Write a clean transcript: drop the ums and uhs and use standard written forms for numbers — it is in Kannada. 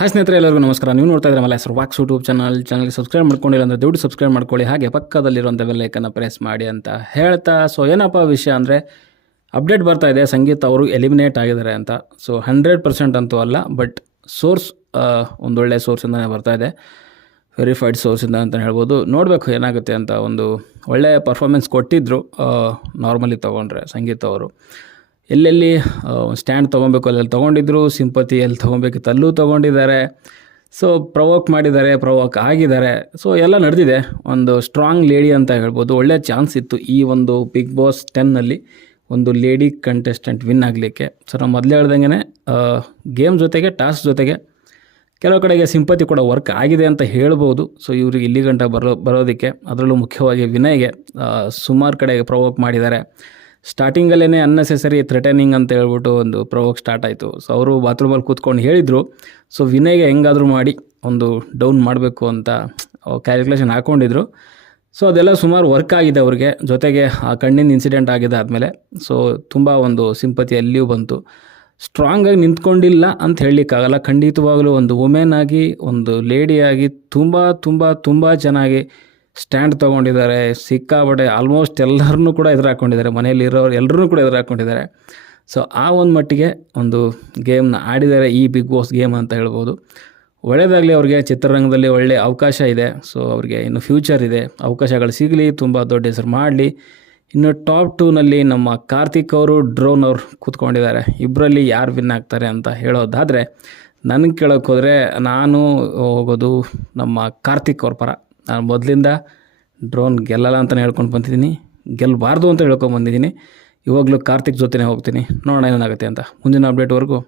ಹಾಯ್ ಸ್ನೇಹಿತರೆ, ಎಲ್ಲರಿಗೂ ನಮಸ್ಕಾರ. ನೀವು ನೋಡ್ತಾ ಇದ್ರೆ ಮಲ್ಲ ಹೆಸರು ವಾಕ್ಸ್ ಯೂಟ್ಯೂಬ್ ಚಾನಲ್ಗೆ ಸಬ್ಸ್ಕ್ರೈಬ್ ಮಾಡ್ಕೊಂಡಿಲ್ಲ ಅಂದರೆ ದಯವಿಟ್ಟು ಸಬ್ಸ್ಕ್ರೈಬ್ ಮಾಡ್ಕೊಳ್ಳಿ. ಹಾಗೆ ಪಕ್ಕದಲ್ಲಿರುವಂಥ ಬೆಲ್ ಐಕನ್ನ ಪ್ರೆಸ್ ಮಾಡಿ ಅಂತ ಹೇಳ್ತಾ, ಸೊ ಏನಪ್ಪ ವಿಷಯ ಅಂದರೆ ಅಪ್ಡೇಟ್ ಬರ್ತಾ ಇದೆ, ಸಂಗೀತ ಅವರು ಎಲಿಮಿನೇಟ್ ಆಗಿದ್ದಾರೆ ಅಂತ. ಸೊ 100% ಅಂತೂ ಅಲ್ಲ, ಬಟ್ ಸೋರ್ಸ್ ಒಂದೊಳ್ಳೆ ಸೋರ್ಸಿಂದನೇ ಬರ್ತಾ ಇದೆ, ವೆರಿಫೈಡ್ ಸೋರ್ಸಿಂದ ಅಂತ ಹೇಳ್ಬೋದು. ನೋಡಬೇಕು ಏನಾಗುತ್ತೆ ಅಂತ. ಒಂದು ಒಳ್ಳೆಯ ಪರ್ಫಾರ್ಮೆನ್ಸ್ ಕೊಟ್ಟಿದ್ದರು ನಾರ್ಮಲಿ ತೊಗೊಂಡ್ರೆ ಸಂಗೀತ ಅವರು. ಎಲ್ಲೆಲ್ಲಿ ಸ್ಟ್ಯಾಂಡ್ ತೊಗೊಬೇಕು ಅಲ್ಲೆಲ್ಲಿ ತೊಗೊಂಡಿದ್ರು, ಸಿಂಪತಿ ಎಲ್ಲಿ ತೊಗೊಬೇಕಿತ್ತು ಅಲ್ಲೂ ತೊಗೊಂಡಿದ್ದಾರೆ. ಸೊ ಪ್ರವೋಕ್ ಮಾಡಿದ್ದಾರೆ, ಪ್ರವೋಕ್ ಆಗಿದ್ದಾರೆ. ಸೊ ಎಲ್ಲ ನಡೆದಿದೆ. ಒಂದು ಸ್ಟ್ರಾಂಗ್ ಲೇಡಿ ಅಂತ ಹೇಳ್ಬೋದು. ಒಳ್ಳೆಯ ಚಾನ್ಸ್ ಇತ್ತು ಈ ಒಂದು ಬಿಗ್ ಬಾಸ್ 10ನಲ್ಲಿ ಒಂದು ಲೇಡಿ ಕಂಟೆಸ್ಟೆಂಟ್ ವಿನ್ ಆಗಲಿಕ್ಕೆ. ಸೊ ನಾವು ಮೊದಲೇ ಹೇಳ್ದಂಗೆ ಗೇಮ್ ಜೊತೆಗೆ ಟಾಸ್ಕ್ ಜೊತೆಗೆ ಕೆಲವು ಕಡೆಗೆ ಸಿಂಪತಿ ಕೂಡ ವರ್ಕ್ ಆಗಿದೆ ಅಂತ ಹೇಳ್ಬೋದು. ಸೊ ಇವ್ರಿಗೆ ಇಲ್ಲಿ ಗಂಟ ಬರೋದಕ್ಕೆ, ಅದರಲ್ಲೂ ಮುಖ್ಯವಾಗಿ ವಿನಯ್ಗೆ ಸುಮಾರು ಕಡೆಗೆ ಪ್ರವೋಕ್ ಮಾಡಿದ್ದಾರೆ. ಸ್ಟಾರ್ಟಿಂಗಲ್ಲೇ ಅನ್ನೆಸೆಸರಿ ಥ್ರೆಟನಿಂಗ್ ಅಂತ ಹೇಳ್ಬಿಟ್ಟು ಒಂದು ಪ್ರವೋಕ್ ಸ್ಟಾರ್ಟ್ ಆಯಿತು. ಸೊ ಅವರು ಬಾತ್ರೂಮಲ್ಲಿ ಕೂತ್ಕೊಂಡು ಹೇಳಿದರು, ಸೊ ವಿನಯ್ಗೆ ಹೆಂಗಾದರೂ ಮಾಡಿ ಒಂದು ಡೌನ್ ಮಾಡಬೇಕು ಅಂತ ಕ್ಯಾಲ್ಕುಲೇಷನ್ ಹಾಕ್ಕೊಂಡಿದ್ರು. ಸೊ ಅದೆಲ್ಲ ಸುಮಾರು ವರ್ಕ್ ಆಗಿದೆ ಅವ್ರಿಗೆ. ಜೊತೆಗೆ ಆ ಕಣ್ಣಿನ ಇನ್ಸಿಡೆಂಟ್ ಆಗಿದೆ ಆದಮೇಲೆ ಸೊ ತುಂಬ ಒಂದು ಸಿಂಪತಿ ಎಲ್ಲಿಯೂ ಬಂತು. ಸ್ಟ್ರಾಂಗಾಗಿ ನಿಂತ್ಕೊಂಡಿಲ್ಲ ಅಂತ ಹೇಳಲಿಕ್ಕಾಗಲ್ಲ. ಖಂಡಿತವಾಗಲೂ ಒಂದು ವುಮೆನ್ ಆಗಿ, ಒಂದು ಲೇಡಿಯಾಗಿ ತುಂಬ ತುಂಬ ತುಂಬ ಚೆನ್ನಾಗಿ ಸ್ಟ್ಯಾಂಡ್ ತೊಗೊಂಡಿದ್ದಾರೆ. ಸಿಕ್ಕಾಪಟ್ಟೆ ಆಲ್ಮೋಸ್ಟ್ ಎಲ್ಲರನ್ನೂ ಕೂಡ ಎದುರು ಹಾಕ್ಕೊಂಡಿದ್ದಾರೆ, ಮನೆಯಲ್ಲಿರೋರು ಎಲ್ಲರೂ ಕೂಡ ಎದುರು ಹಾಕ್ಕೊಂಡಿದ್ದಾರೆ. ಸೊ ಆ ಒಂದು ಮಟ್ಟಿಗೆ ಒಂದು ಗೇಮ್ನ ಆಡಿದ್ದಾರೆ ಈ ಬಿಗ್ ಬಾಸ್ ಗೇಮ್ ಅಂತ ಹೇಳ್ಬೋದು. ಒಳ್ಳೆಯದಾಗಲಿ ಅವ್ರಿಗೆ. ಚಿತ್ರರಂಗದಲ್ಲಿ ಒಳ್ಳೆಯ ಅವಕಾಶ ಇದೆ. ಸೊ ಅವ್ರಿಗೆ ಇನ್ನು ಫ್ಯೂಚರ್ ಇದೆ, ಅವಕಾಶಗಳು ಸಿಗಲಿ, ತುಂಬ ದೊಡ್ಡ ಹೆಸರು ಮಾಡಲಿ. ಇನ್ನು ಟಾಪ್ 2ನಲ್ಲಿ ನಮ್ಮ ಕಾರ್ತಿಕ್ ಅವರು, ಡ್ರೋನ್ ಅವರು ಕೂತ್ಕೊಂಡಿದ್ದಾರೆ. ಇಬ್ಬರಲ್ಲಿ ಯಾರು ವಿನ್ ಆಗ್ತಾರೆ ಅಂತ ಹೇಳೋದಾದರೆ, ನನಗೆ ಕೇಳೋಕ್ಕೆ ಹೋದರೆ ನಾನು ಹೋಗೋದು ನಮ್ಮ ಕಾರ್ತಿಕ್ ಅವ್ರ ಪರ. ನಾನು ಮೊದಲಿಂದ ಡ್ರೋನ್ ಗೆಲ್ಲಲ್ಲ ಅಂತಲೇ ಹೇಳ್ಕೊಂಡು ಬಂದಿದ್ದೀನಿ, ಗೆಲ್ಲಬಾರ್ದು ಅಂತ ಹೇಳ್ಕೊಂಡು ಬಂದಿದ್ದೀನಿ. ಇವಾಗಲೂ ಕಾರ್ತಿಕ್ ಜೊತೆನೇ ಹೋಗ್ತೀನಿ. ನೋಡೋಣ ಏನಾಗುತ್ತೆ ಅಂತ. ಮುಂದಿನ ಅಪ್ಡೇಟ್ವರೆಗೂ